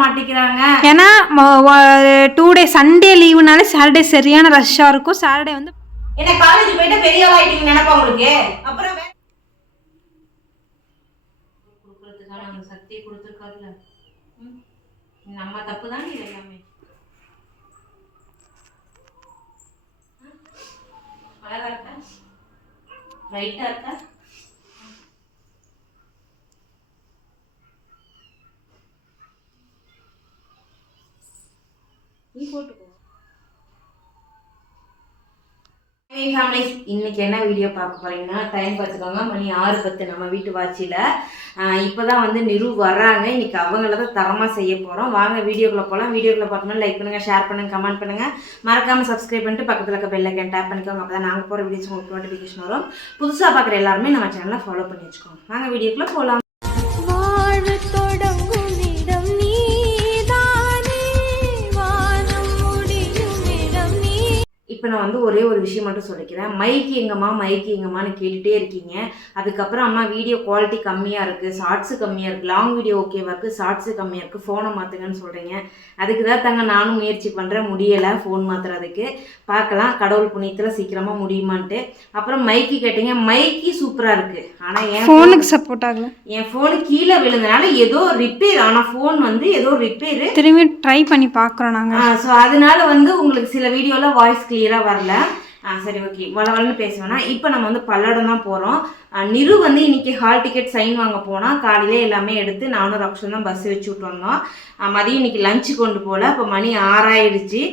மாட்டிக்கிறாங்க. ஏன்னா 2 டே Sunday லீவுனால Saturday சரியான ரஷ்ஷா இருக்கும். சாட்டர்டே வந்து என்ன காலேஜ் போயிட்டு பெரிய ஆள் ஆயிட்டீங்க நினைப்பா உங்களுக்கு. அப்புறம் கொடுக்கறதுக்கான அந்த சக்தியை கொடுத்துருக்காருல, நம்ம தப்பு தான் இது எல்லாமே. அழகா இருக்கா, ரைட்டா இருக்கா? நீ போட்டுக்கோ. இன்னைக்கு என்ன வீடியோ பார்க்க போறீங்கன்னா, டைம் பார்த்துக்கோங்க, மணி 6:10 நம்ம வீட்டு வாட்சியில். இப்போதான் வந்து நிரு வர்றாங்க. இன்னைக்கு அவங்கள தான் தரமாக செய்ய போகிறோம். வாங்க வீடியோக்குள்ளே போகலாம். வீடியோக்குள்ளே பார்க்கணும் லைக் பண்ணுங்கள், ஷேர் பண்ணுங்கள், கமெண்ட் பண்ணுங்கள், மறக்காமல் சப்ஸ்கிரைப் பண்ணிட்டு பக்கத்தில் இருக்க பெல் ஐக்கான் டேப் பண்ணிக்கோங்க. அப்போ தான் நாங்கள் போகிற வீடியோஸ் உங்களுக்கு நோட்டிஃபிகேஷன் வரும். புதுசாக பார்க்குற எல்லாருமே நம்ம சேனலை ஃபாலோ பண்ணி வச்சுக்கோங்க. வாங்க வீடியோக்குள்ளே போகலாம். இப்போ நான் வந்து ஒரே ஒரு விஷயம் மட்டும் சொல்லிக்கிறேன். மைக்கு எங்கம்மான்னு கேட்டுகிட்டே இருக்கீங்க. அதுக்கப்புறம் அம்மா வீடியோ குவாலிட்டி கம்மியாக இருக்குது, ஷார்ட்ஸு கம்மியாக இருக்குது, லாங் வீடியோ ஓகேவா இருக்குது, ஷார்ட்ஸு கம்மியாக இருக்குது, ஃபோனை மாற்றுங்கன்னு சொல்கிறீங்க. அதுக்கு தான் தாங்க நானும் முயற்சி பண்ணுறேன். முடியலை ஃபோன் மாற்றுறதுக்கு. பார்க்கலாம் கடவுள் புண்ணியத்தில் சீக்கிரமாக முடியுமான்ட்டு. அப்புறம் மைக்கு கேட்டீங்க, மைக்கு சூப்பராக இருக்குது. ஆனால் என் ஃபோனுக்கு சப்போர்ட் ஆகல. என் ஃபோனு கீழே விழுந்தனால ஏதோ ரிப்பேர். ஆனால் ஃபோன் வந்து ஏதோ ரிப்பேரு. திரும்பி ட்ரை பண்ணி பார்க்குறோம் நாங்கள். ஸோ அதனால வந்து உங்களுக்கு சில வீடியோவில் வாய்ஸ் கிளியராக வரல. சரி, ஓகே, வளவலன்னு பேசுவேன்னா. இப்போ நம்ம வந்து பல்லடம் தான் போகிறோம். நிரு வந்து இன்னைக்கு ஹால் டிக்கெட் சைன் வாங்க போனால் காலையிலே எல்லாமே எடுத்து நானும் ரக்ஷன் தான் பஸ் வச்சு விட்டு வந்தோம். மதியம் இன்னைக்கு லஞ்சு கொண்டு போகல. இப்போ மணி 6 ஆயிடுச்சு.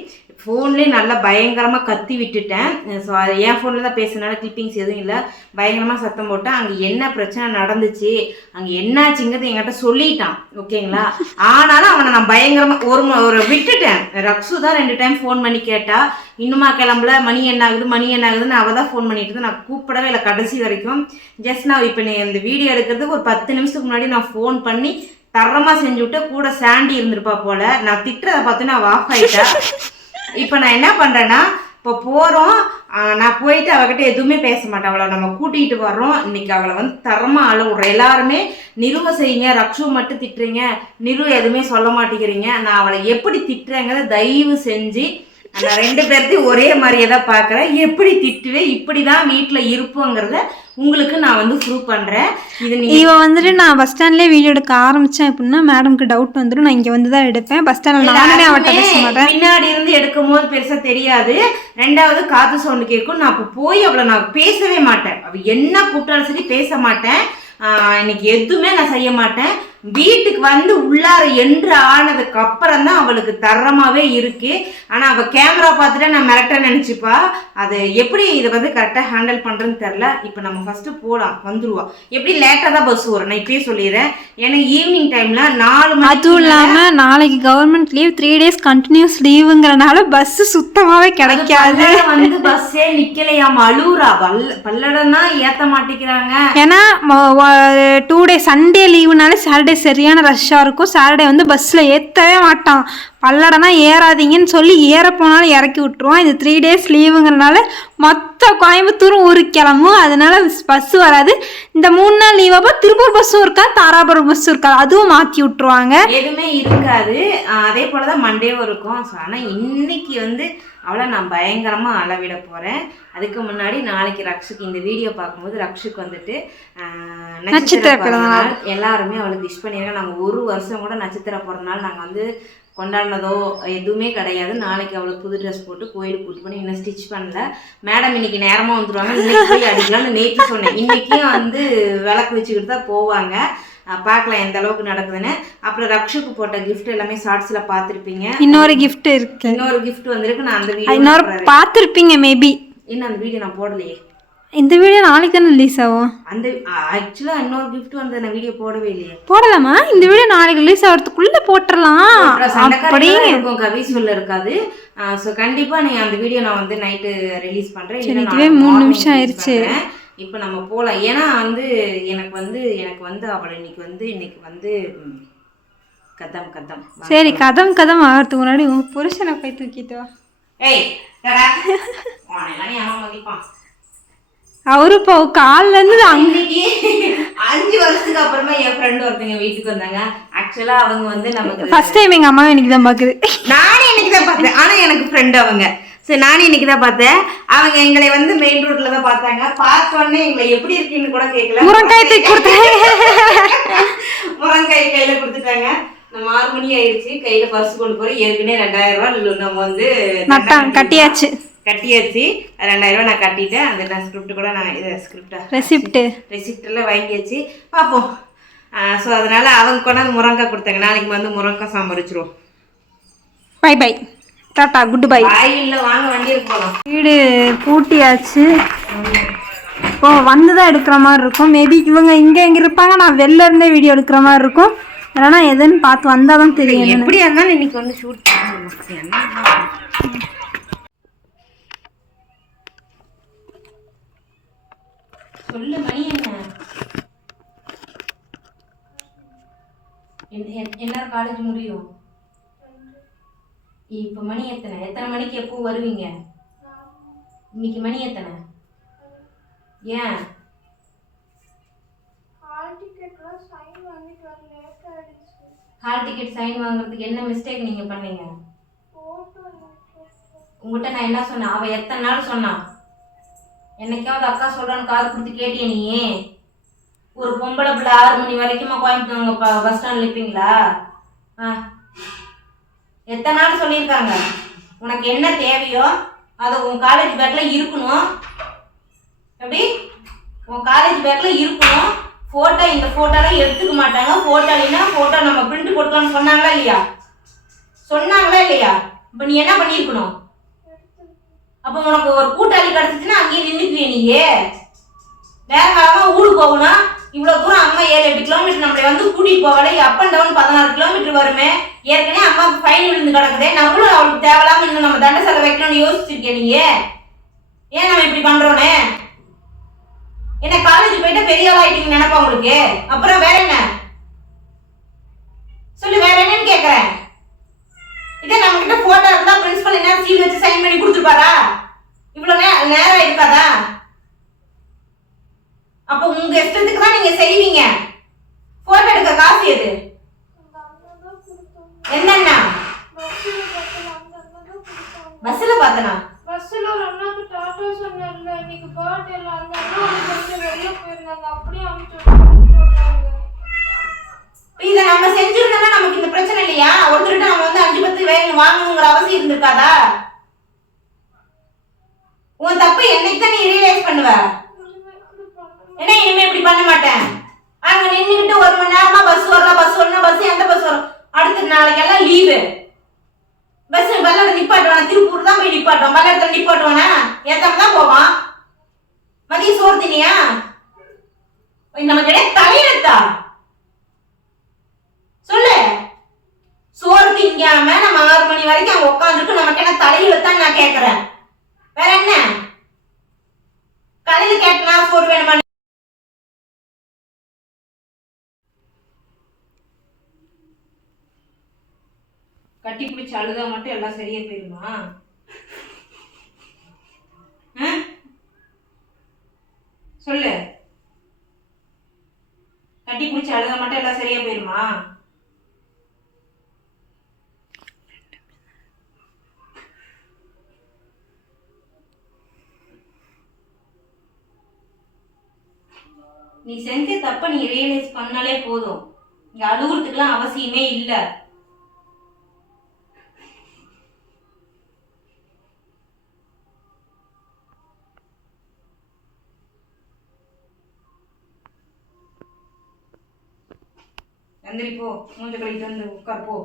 ஃபோன்லேயே நல்லா பயங்கரமாக கத்தி விட்டுட்டேன். ஸோ அது என் ஃபோனில் தான் பேசுனால கிளிப்பிங்ஸ் எதுவும் இல்லை. பயங்கரமாக சத்தம் போட்டேன். அங்கே என்ன பிரச்சனை நடந்துச்சு, அங்கே என்னாச்சுங்கிறது என்கிட்ட சொல்லிட்டான், ஓகேங்களா. ஆனாலும் அவனை நான் பயங்கரமாக ஒரு விட்டுட்டேன். ரக்ஷு தான் 2 டைம் ஃபோன் பண்ணி கேட்டா, இன்னுமா கிளம்பல, மணி என்ன ஆகுதுன்னு அவள் தான் ஃபோன் பண்ணிட்டு இருந்தேன். நான் கூப்பிடவே இல்லை கடைசி வரைக்கும். ஜஸ்ட் நான் இப்போ நீ இந்த வீடியோ எடுக்கிறதுக்கு ஒரு 10 நிமிஷத்துக்கு முன்னாடி நான் ஃபோன் பண்ணி தரமாக செஞ்சு விட்டு கூட சாண்டி இருந்திருப்பா போல. நான் திட்டுறதை பார்த்து நான் ஆஃப் ஆகிட்டேன். இப்போ நான் என்ன பண்ணுறேன்னா, இப்போ போகிறோம், நான் போயிட்டு அவகிட்ட எதுவுமே பேச மாட்டேன். அவளை நம்ம கூட்டிகிட்டு வர்றோம். இன்னைக்கு அவளை வந்து தரமாக அழுவுறோம். எல்லாருமே நிருவை செய்யுங்க, ரக்ஷு மட்டும் திட்டுறீங்க, நிரு எதுவுமே சொல்ல மாட்டேங்கிறீங்க. நான் அவளை எப்படி திட்டுறேங்கிறத தயவு செஞ்சு நான் 2 பேர்த்தையும் ஒரே மாதிரியே தான் பார்க்குறேன். எப்படி திட்டுவேன், இப்படி தான் வீட்டில் இருப்போங்கிறத உங்களுக்கு நான் வந்து ப்ரூவ் பண்ணுறேன். இவன் வந்துட்டு நான் பஸ் ஸ்டாண்ட்லேயே வீடியோ எடுக்க ஆரம்பித்தேன் அப்படின்னா மேடம்க்கு டவுட் வந்துடும். நான் இங்கே வந்து தான் எடுப்பேன். பஸ் ஸ்டாண்டில் நானே அவட்ட பேச மாட்டேன். பின்னாடி இருந்து எடுக்கும் போது பெருசாக தெரியாது. 2வது காற்று சவுண்டு கேட்கும். நான் அப்போ போய் அவளை நான் பேசவே மாட்டேன். அவள் என்ன கூப்பிட்டாலும் சரி பேச மாட்டேன். இன்னைக்கு எதுவுமே நான் செய்ய மாட்டேன். வீட்டுக்கு வந்து உள்ளார என்று ஆனதுக்கு அப்புறம் தான் அவளுக்கு தரமாவே இருக்கு. ஆனால் அவள் கேமரா பார்த்துட்டு நான் மிரட்ட நினச்சிப்பா. அது எப்படி இதை வந்து கரெக்டாக ஹேண்டில் பண்ணுறதுன்னு தெரில. இப்போ நம்ம ஃபஸ்ட்டு போகலாம், வந்துடுவா. எப்படி லேட்டாக தான் பஸ் வரும், நான் இப்பயே சொல்லிடுறேன். ஏன்னா ஈவினிங் டைமில் 4 மணி. அதுவும் இல்லாமல் நாளைக்கு கவர்மெண்ட் லீவ், 3 days கண்டினியூஸ் லீவுங்கிறனால பஸ்ஸு சுத்தமாகவே கிடைக்காது. வந்து பஸ்ஸே நிற்கலையாம அழுவுறா. பல்லடம் தான் ஏற்ற மாட்டேங்கிறாங்க. ஏன்னா 2 டே சண்டே லீவுனால சாட்டர்டே சரியான ரஷ்ஷாக இருக்கும். சாட்டர்டே வந்து பஸ்ஸில் ஏற்றவே மாட்டான். பல்லடனா ஏறாதீங்கன்னு சொல்லி ஏற போனாலும் இறக்கி விட்டுருவான். இது 3 days லீவுங்கிறனால மொத்த கோயம்புத்தூரும் ஊருக்கு கிளம்பும். அதனால பஸ்ஸு வராது. இந்த 3 நாள் லீவப்போ திருப்பூர் பஸ்ஸும் இருக்கா, தாராபுரம் பஸ்ஸும் இருக்காது, அதுவும் மாற்றி விட்டுருவாங்க. எதுவுமே இருக்காது. அதே போல தான் மண்டேவும் இருக்கும். ஸோ ஆனால் இன்னைக்கு வந்து அவளை நான் பயங்கரமாக அளவிட போகிறேன். அதுக்கு முன்னாடி நாளைக்கு ரக்ஷுக்கு இந்த வீடியோ பார்க்கும்போது ரக்ஷுக்கு வந்துட்டு நட்சத்திர பிறந்தநாள் எல்லாருமே அவளுக்கு விஷ் பண்ணிடுங்க. நாங்கள் 1 வருஷம் கூட நட்சத்திர பிறந்தநாள் நாங்கள் வந்து கொண்டாடினதோ எதுவுமே கிடையாது. நாளைக்கு அவளுக்கு புது ட்ரெஸ் போட்டு கோயிலுக்கு கூட்டு பண்ணி இன்னும் ஸ்டிச் பண்ணல. மேடம் இன்னைக்கு நேரமாக வந்துடுவாங்க. இன்னைக்கு போய் அடிக்கலாம்னு நேற்று சொன்னேன். இன்றைக்கும் வந்து விளக்கு வச்சுக்கிட்டு தான் போவாங்க. பார்க்கலாம் எந்த அளவுக்கு நடக்குதுன்னு. அப்புறம் ரக்ஷுக்கு போட்ட கிஃப்ட் எல்லாமே ஷார்ட்ஸில் பார்த்துருப்பீங்க. இன்னொரு கிஃப்ட் இருக்கு, இன்னொரு கிஃப்ட் வந்திருக்கு. நான் அந்த வீடியோ இன்னொரு பார்த்துருப்பீங்க மேபி. இன்னும் அந்த வீடியோ நான் போடலையே. இந்த வீடியோ நாளைக்கு தானே ரிலீஸ் ஆகும். அந்த ஆக்சுவலாக இன்னொரு கிஃப்ட் வந்து நான் வீடியோ போடவே இல்லையே. போடலாமா? இந்த வீடியோ நாளைக்கு ரிலீஸ் ஆகிறதுக்குள்ள போட்டுடலாம். அப்படியே இருக்கும், கவிஸ்வல்ல இருக்காது. ஸோ கண்டிப்பாக நீ அந்த வீடியோ நான் வந்து நைட்டு ரிலீஸ் பண்ணுறேன். இதுவே 3 நிமிஷம் ஆயிடுச்சு. இப்போ நம்ம போகலாம். ஏன்னா வந்து எனக்கு வந்து அவளை இன்னைக்கு வந்து கதம் சரி, கதம் ஆகிறதுக்கு முன்னாடி உன் புருஷனை போய் தூக்கிட்டு வா. ஏய் அவரு இப்போ காலிலேருந்து 5 வருஷத்துக்கு அப்புறமா என் ஃப்ரெண்ட் ஒருத்தங்க வீட்டுக்கு வந்தாங்க. ஆக்சுவலா அவங்க வந்து நமக்கு ஃபர்ஸ்ட் டைம் எங்க அம்மா இன்னைக்கு தான் பாக்குது. நானே இன்னைக்கு தான் பார்த்தேன். ஆனா எனக்கு ஃப்ரெண்ட் அவங்க. சரி நானே இன்னைக்கு தான் பார்த்தேன். அவங்க எங்களை வந்து மெயின் ரோட்ல தான் பார்த்தாங்க. பார்த்த உடனே எங்களை எப்படி இருக்குன்னு கூட கேட்கல. முருங்காய் தூக்கி கொடுத்தாங்க. முருங்காய் கையில கொடுத்துட்டாங்க. நம்ம 6 மணி ஆயிடுச்சு. கையில பர்ஸ் கொண்டு போய் ஏற்கனவே 2000 ரூபாய் நம்ம வந்து கட்டியாச்சு 2000 ரூபாய் நான் கட்டிட்டேன். அந்த நான் ஸ்கிரிப்ட் கூட நான் இது ரெசிப்ட் எல்லாம் வாங்கியாச்சு. பார்ப்போம். ஸோ அதனால அவங்க கொண்டாந்து முருங்காய் கொடுத்தாங்க. நாளைக்கு வந்து முருங்காய் சாம்பார் வச்சிருவோம். Bye bye tata good bye. இல்லை வாங்க வண்டி இருக்கு போகலாம். வீடு பூட்டியாச்சு. இப்போ வந்து தான் எடுக்கிற மாதிரி இருக்கும். மேபி இவங்க இங்கே எங்கே இருப்பாங்க, நான் வெளில இருந்தே வீடியோ எடுக்கிற மாதிரி இருக்கும். இல்லைனா எதுன்னு பார்த்து வந்தால் தான் தெரியும். எப்படியா இருந்தாலும் இன்னைக்கு வந்து ஷூட் சொல்லு. மணி என்ன காலேஜ் முடியும்? இப்போ மணி எத்தனை மணிக்கு எப்போ வருவீங்க? இன்னைக்கு மணி எத்தனை? ஏன் ஹால் டிக்கெட் சைன் வாங்குறதுக்கு என்ன மிஸ்டேக் நீங்க பண்ணீங்க? உங்ககிட்ட நான் என்ன சொன்னேன்? அவ எத்தனை நாள் சொன்னா? என்னைக்காவது அக்கா சொல்றான்னு காது கொடுத்து கேட்டிய நீ? ஒரு பொம்பளை பிள்ளை 6 மணி வரைக்குமா கோயம்புத்தூர் பஸ் ஸ்டாண்ட்ல இருப்பீங்களா? எத்தனை நாள் சொல்லியிருக்காங்க? உனக்கு என்ன தேவையோ அதை உன் காலேஜ் பேக்ல இருக்கணும். எப்படி உன் காலேஜ் பேக்ல இருக்கணும். போட்டோ இந்த போட்டோலாம் எடுத்துக்க மாட்டாங்க. போட்டோ இல்லைன்னா போட்டோ நம்ம பிரிண்ட் போட்டுக்கலாம்னு சொன்னாங்களா இல்லையா? இப்போ நீ என்ன பண்ணியிருக்கணும்? அப்போ உனக்கு ஒரு கூட்டாளி கிடச்சிச்சுன்னா அங்கேயே நின்றுக்குவே நீயே. வேற காலமாக ஊருக்கு போகணும். இவ்வளோ தூரம் அம்மா 7-8 கிலோமீட்டர் நம்மளை வந்து கூட்டிகிட்டு போகல. அப் அண்ட் டவுன் 16 கிலோமீட்டர் வருமே. ஏற்கனவே அம்மாவுக்கு ஃபைன் விழுந்து கிடக்குதே. நம்மளும் அவளுக்கு தேவையில்லாமல் இன்னும் நம்ம தண்டை செலவு வைக்கணும்னு யோசிச்சிருக்கேன் நீயே. ஏன் நம்ம இப்படி பண்ணுறோன்னே? என்ன காலேஜ் போயிட்டு பெரிய ஆள் ஆயிட்டீங்கன்னு நினைப்பா உங்களுக்கு? அப்புறம் வேற என்ன சொல்லு, வேற என்னன்னு கேட்கறேன். இதே நம்ம கிட்ட போட்டோ இருந்தா பிரின்சிபல் என்ன சீல் வச்சு சைன் பண்ணி கொடுத்துருப்பாரா? இவ்வளவு நேரம் இருக்காதா? அப்ப உங்க இஷ்டத்துக்கு தான் நீங்க செய்வீங்க. போட்டோ எடுக்க காசு எது? என்னன்னா பஸ்ல பார்த்தனா? பஸ்ல ஒரு அண்ணாக்கு டாடா சொன்னார்ல, இன்னைக்கு பர்த்டேல அந்த அண்ணா கொஞ்சம் வெளிய போயிருந்தாங்க. அப்படியே அனுப்பிச்சு. இதை நம்ம செஞ்சிருந்தோம்னா நமக்கு இந்த பிரச்சனை இல்லையா? ஒருத்தருட்ட நம்ம வந்து 5-10 வேணும் வாங்கணுங்கிற அவசியம் இருந்திருக்காதா? உன் தப்பு என்னைக்கு தான் நீ ரியலைஸ் பண்ணுவ? ஏன்னா இனிமே இப்படி பண்ண மாட்டேன். அங்க நின்றுட்டு 1 மணி நேரமா பஸ் வரல, பஸ் வரணும், பஸ் எந்த பஸ் வரும்? அடுத்த நாளைக்கு எல்லாம் லீவு. பஸ் பல்லட நிப்பாட்டுவானா? திருப்பூர் தான் போய் நிப்பாட்டுவான். பல்லடத்துல நிப்பாட்டுவானா? ஏத்தாம தான் போவான். மதிய சோறு தினியா? நம்ம கிட்ட தலையெடுத்தா சொல்லு. சோறு திங்காம நம்ம 6 மணி வரைக்கும் அங்க உட்காந்துருக்கு. நமக்கு என்ன தலையெழுத்தான் நான் கேட்கறேன். வேற என்ன? கடையில கேட்டனா சோறு வேணுமா? கட்டி பிடிச்சி அழுதா மட்டும் எல்லாம் சரியா போயிருமா? சொல்லு. கட்டி பிடிச்சி அழுதா மட்டும் எல்லாம் சரியா போயிருமா? நீ செஞ்ச தப்ப நீ ரியலைஸ் பண்ணாலே போதும். இங்க அழுகுறதுக்குலாம் அவசியமே இல்ல. எந்திரி போ, மூஞ்ச கழிட்டு வந்து உட்கார் போ.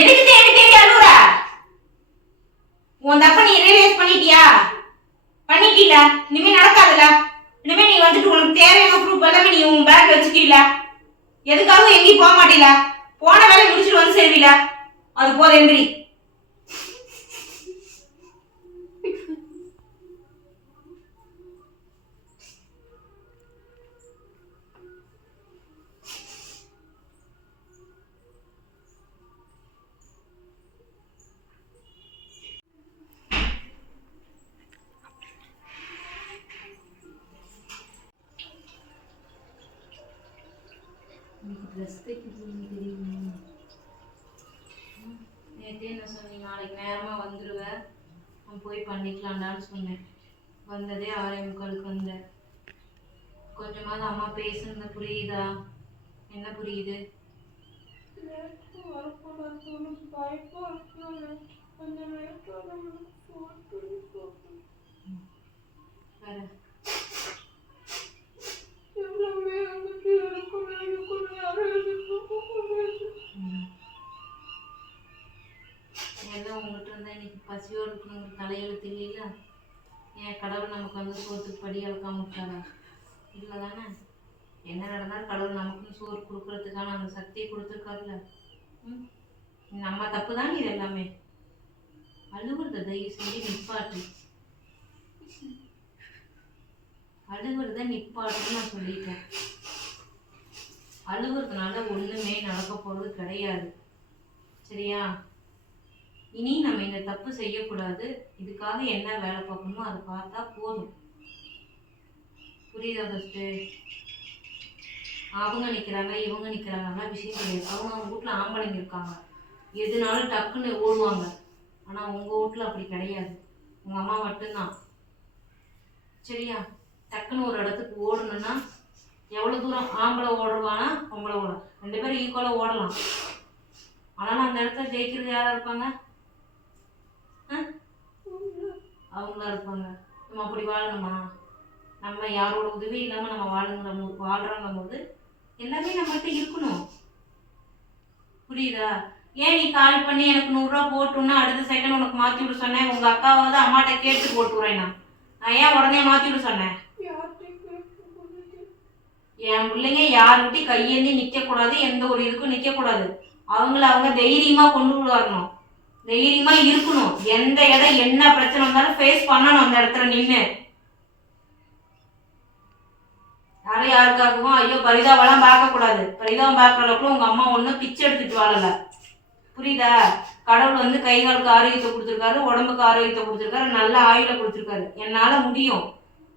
எதுக்கு தேடி அழுகுற? உன் தப்ப நீ ரியலைஸ் பண்ணிட்டியா? பண்ணிட்டீல. இனிமே நடக்காதுல. இனிமே நீ வந்துட்டு உனக்கு தேவையான ப்ரூஃப் எல்லாமே நீ உன் பேக்ல வச்சுட்டீல. எதுக்காகவும் எங்கேயும் போக மாட்டீல. போன வேலை முடிச்சுட்டு வந்து சேருவீல. அது போத எந்திரி. ட்ரெஸ் தைக்கிறதுன்னு தெரியுமா? நேற்றே என்ன சொன்னீங்க, நாளைக்கு நேரமாக வந்துடுவேன், நான் போய் பண்ணிக்கலாம்டான்னு சொன்னேன். வந்ததே 6:45 வந்தேன். கொஞ்சமாவது அம்மா பேசுனது புரியுதா? என்ன புரியுது? வரக்கூடாது பயப்பா இருக்கு. கொஞ்சம் நேரத்தோட ஃபோன் பண்ணி போகும். வேற எல்லாமே வந்துட்டு இருக்கும். எனக்கு யாரும் எல்லாம் உங்கள்கிட்ட இருந்தால் இன்னைக்கு பசியோடு இருக்கணுங்கிற தலையெழுத்து இல்லைல்ல. ஏன் கடவுள் நமக்கு வந்து சோத்துக்கு படி அளக்காம விட்டாரா? இல்லை தானே. என்ன நடந்தாலும் கடவுள் நமக்குன்னு சோறு கொடுக்கறதுக்கான அந்த சக்தியை கொடுத்துருக்காருல்ல. நம்ம தப்பு தானே இது எல்லாமே. அழுகுறத தயவு செஞ்சு நிப்பாட்டு. அழுகுறத நிப்பாட்டுன்னு நான் சொல்லிட்டேன். அழுகுறதுனால ஒண்ணுமே நடக்க போறது கிடையாது. சரியா? இனி நம்ம இந்த தப்பு செய்யக்கூடாது. இதுக்காக என்ன வேலை பார்க்கணுமோ அதை பார்த்தா போதும். புரியுதா? ஃபர்ஸ்ட்டு அவங்க நிற்கிறாங்க இவங்க நிற்கிறாங்கலாம் விஷயம் கிடையாது. அவங்க வீட்டில் ஆம்பளைங்க இருக்காங்க, எதுனாலும் டக்குன்னு ஓடுவாங்க. ஆனால் உங்கள் வீட்டில் அப்படி கிடையாது. உங்கள் அம்மா மட்டும்தான். சரியா? டக்குன்னு ஒரு இடத்துக்கு ஓடணுன்னா எவ்வளோ தூரம் ஆம்பளை ஓடுவானா பொம்பளை ஓடும், 2 பேரும் ஈக்குவலாக ஓடலாம். ஆனாலும் அந்த இடத்துல ஜெயிக்கிறது யாராக இருப்பாங்க? அவங்களா இருப்பாங்க. நம்ம அப்படி வாழணுமா? நம்ம யாரோட உதவி இல்லாமல் நம்ம வாழ்கிறோங்கும் போது எல்லாமே நம்மகிட்ட இருக்கணும். புரியுதா? ஏன் நீ கால் பண்ணி எனக்கு 100 ரூபா போட்டுன்னா அடுத்த செகண்ட் உனக்கு மாற்றி விட சொன்னேன்? உங்கள் அக்காவாவது அம்மாட்ட கேட்டு போட்டு விடுறேன். நான் ஏன் உடனே மாற்றி விட சொன்னேன்? என் பிள்ளைங்க யாருக்கிட்டையும் கையேந்தி நிற்கக்கூடாது, எந்த ஒரு இதுக்கும் நிற்கக்கூடாது. அவங்கள அவங்க தைரியமாக கொண்டு வரணும், தைரியமாக இருக்கணும். எந்த இடம் என்ன பிரச்சனை வந்தாலும் ஃபேஸ் பண்ணணும். அந்த இடத்துல நின்று யாருக்காகவும் ஐயோ பரிதாபெல்லாம் பார்க்கக்கூடாது. பரிதாபம் பார்க்குற அளவுக்கு உங்கள் அம்மா ஒன்றும் பிச்சை எடுத்துட்டு வாழலை. புரியுதா? கடவுள் வந்து கை காலுக்கு ஆரோக்கியத்தை கொடுத்துருக்காரு, உடம்புக்கு ஆரோக்கியத்தை கொடுத்துருக்காரு, நல்ல ஆயுளை கொடுத்துருக்காரு. என்னால் முடியும்.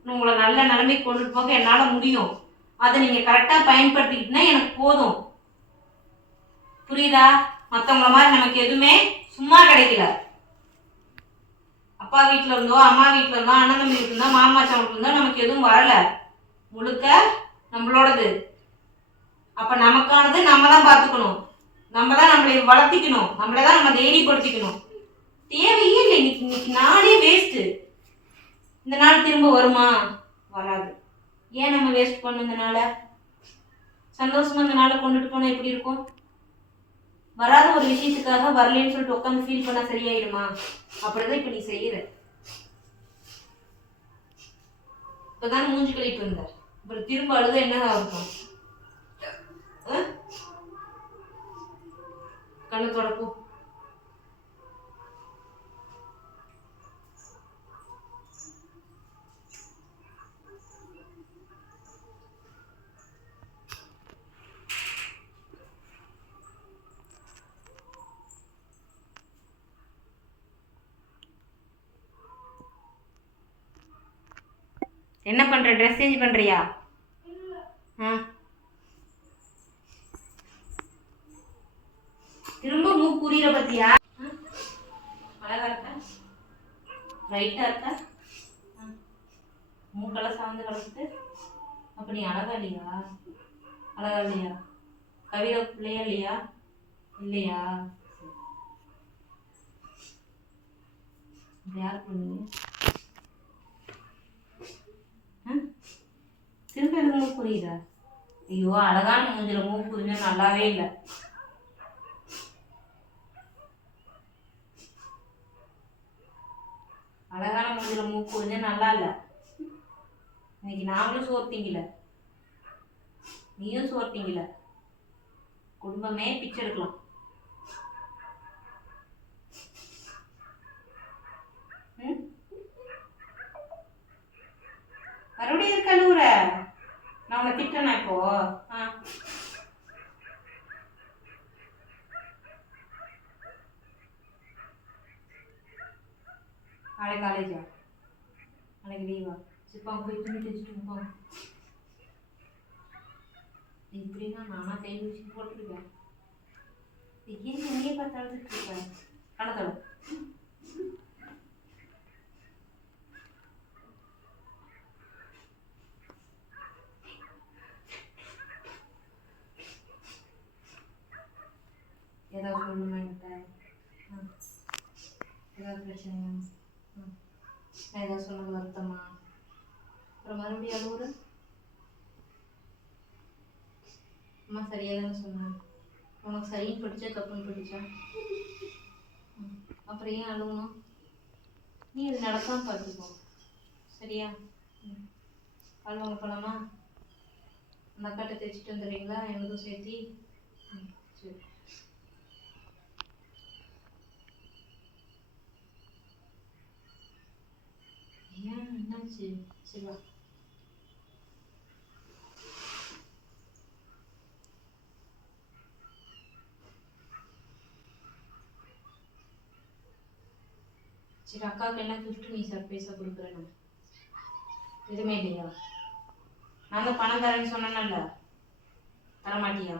உங்களை நல்ல நிலைமைக்கு கொண்டுட்டு போக என்னால் முடியும். அதை நீங்கள் கரெக்டாக பயன்படுத்திக்கிட்டுனா எனக்கு போதும். புரியுதா? மற்றவங்கள மாதிரி நமக்கு எதுவுமே சும்மா கிடைக்கல. அப்பா வீட்டில் இருந்தோ அம்மா வீட்டில் இருந்தோ அண்ணன் தம்பி வீட்டில் இருந்தோ மாமா சமத்துக்கு இருந்தோ நமக்கு எதுவும் வரலை. முழுக்க நம்மளோடது. அப்ப நமக்கானது நம்ம தான் பார்த்துக்கணும். நம்ம தான் நம்மளை வளர்த்திக்கணும். நம்மளை தான் நம்ம தைரியப்படுத்திக்கணும். தேவையே இல்லை. இன்னைக்கு நாளே வேஸ்ட்டு. இந்த நாள் திரும்ப வருமா? வராது. ஏன் நம்ம வேஸ்ட் பண்ணணும் இந்த நாளை? சந்தோஷமா இந்த நாளை கொண்டுட்டு போனால் எப்படி இருக்கும்? வராத ஒரு விஷயத்துக்காக வரலன்னு சொல்லிட்டு உட்காந்து ஃபீல் பண்ணா சரியாயிடுமா? அப்படிதான் இப்ப நீ செய்யற. இப்பதான் மூஞ்சி கழிப்பு இருந்தார், அப்புறம் திரும்ப அழுத என்ன இருக்கும்? கண்ணு தொடக்கும். என்ன பண்ற? ட்ரெஸ் சேஞ்ச் பண்றியா? திரும்ப மூக்கு புரியற பத்தியா? அழகா இருக்க, ரைட்டா இருக்க, மூக்கெல்லாம் சாந்து கலந்துட்டு. அப்ப நீ அழகா இல்லையா? அழகா இல்லையா? கவிதை பிள்ளையா இல்லையா? இல்லையா? யார் பண்ணுங்க? திரும்ப எனக்கு மூக்கு புரியுதா? ஐயோ, அழகான மூஞ்சில மூக்கு புரிஞ்சா நல்லாவே இல்லை. அழகான மூஞ்சில மூக்கு புரிஞ்சா நல்லா இல்லை. இன்னைக்கு நாமளும் சோர்த்திங்கல, நீயும் சோர்த்திங்கல, குடும்பமே பிச்சை எடுக்கலாம். மறுபடியும் கழுவுற? நான் உன்னை திட்டனா இப்போ? நாளை காலேஜா? நாளைக்கு லீவா? சிப்பா போய் துணி தைச்சிட்டு இப்படின்னா நானா தேடி வச்சு போட்டுருக்கேன். ஏன் என்னையே பார்த்து அழுதுட்டு இருக்கேன்? கணத்தோட ஏதாவது சொல்லணுமா என்கிட்ட? ஏதாவது பிரச்சனையா? நான் ஏதாவது சொன்னது வருத்தமா? அப்புறம் மறுபடியும் அழுவுற? அம்மா சரியாக தானே சொன்னேன். உனக்கு சரின்னு படிச்சா தப்புன்னு படிச்சா? அப்புறம் ஏன் அழுகணும்? நீ அது நடக்காம பார்த்துக்கோ. சரியா? கால் வாங்க போலாமா? அந்த அக்காட்ட தைச்சிட்டு வந்துடுறீங்களா எனக்கும் சேர்த்தி? சரி. ஏன் என்னாச்சு? சரி வா. சரி, அக்காவுக்கு என்ன கிஃப்ட் நீ சர்ப்ரைஸாக கொடுக்குறேன்னு எதுவுமே இல்லையா? நான் தான் பணம் தரேன்னு சொன்னேன்ல, தரமாட்டியா?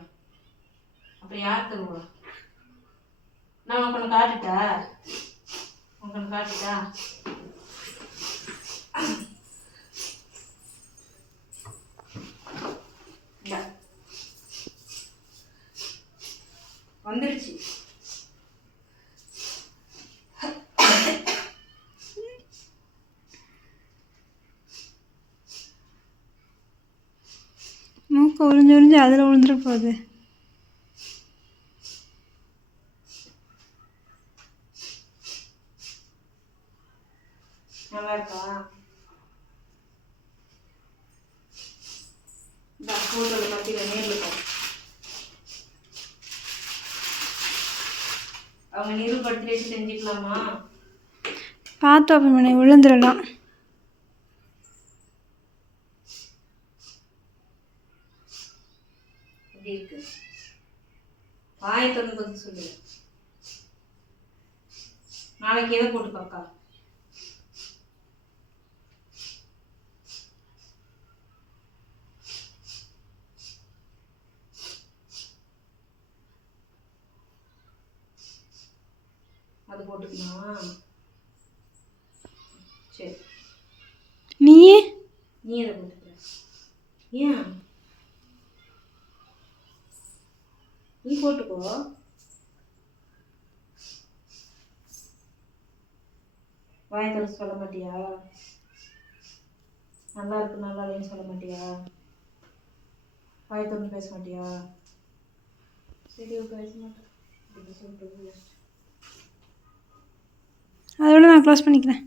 அப்புறம் யார் தருவா? நான் உனக்கு ஒன்று காட்டுட்டா? உனக்கு ஒன்று காட்டுட்டா? வந்துருச்சு. மூக்கு உறிஞ்சு உறிஞ்சு அதில் விழுந்துட்டு போகுது. நல்லா இருக்கா? இந்த ஃபோட்டோவில் மத்தியில் நேரில் பா. அவங்க நிறு பர்த்டே செஞ்சுக்கலாமா? பார்த்து ஓப்பன் பண்ணி விழுந்துடலாம். எப்படி இருக்கு? வாயை திறந்து பதில் சொல்லு. நாளைக்கு எதை போட்டு பார்க்கா? அது போட்டுக்கணுமா? சரி, நீ எதை போட்டுக்கிற? ஏன் நீ போட்டுக்கோ. வாயை திறந்து சொல்ல மாட்டியா? நல்லா இருக்கு நல்லா இல்லைன்னு சொல்ல மாட்டியா? வாயை திறந்து பேச மாட்டியா? சரி, பேச மாட்டேன் இப்படி சொல்லிட்டு. அதோட நான் க்ளோஸ் பண்ணிக்கிறேன்.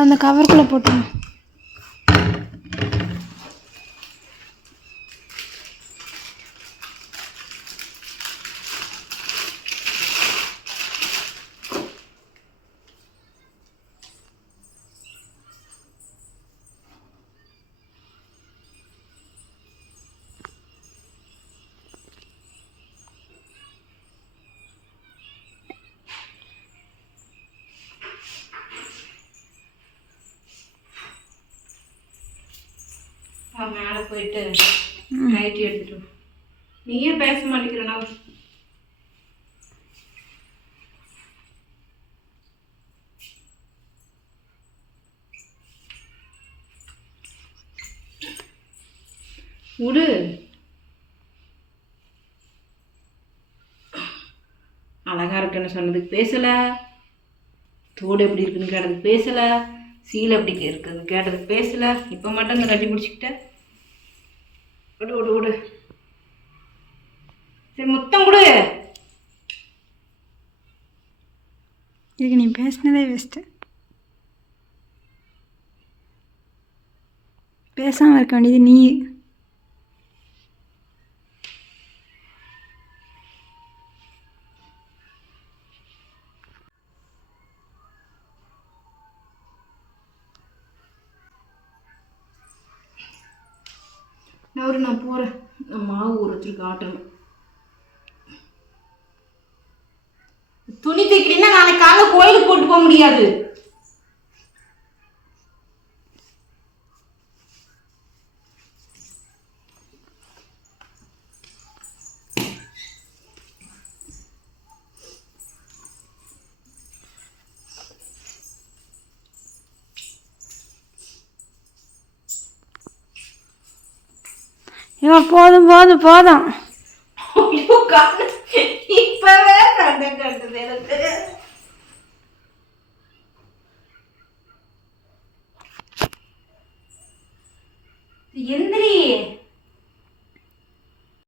அந்த கவருக்குள்ளே போட்டுருங்க. மேலே போயிட்டு நைட்டி எடுத்துட்டு நீயே பேச மாட்டேங்கிறனா? விடு. அழகா இருக்குன்னு சொன்னதுக்கு பேசல, தோடு எப்படி இருக்குன்னு கேட்டதுக்கு பேசலை, சீலை எப்படி இருக்குன்னு கேட்டதுக்கு பேசலை. இப்போ மட்டும் இந்த கட்டி பிடிச்சிக்கிட்ட. விடு விடு விடு. சரி முத்தம் கொடு. இதுக்கு நீ பேசினதே வேஸ்ட்டு. பேசாமல் இருக்க வேண்டியது நீ. நான் போகிறேன். நான் மாவு ஊறத்துக்கு ஆட்டணும். துணி தைக்கிறீங்கன்னா நாளைக்கு காலைல கோயிலுக்கு போட்டு போக முடியாது. ஐயோ போதும் போதும் போதும். இப்பவே கண்ட கட்டுது எனக்கு. எந்திரி.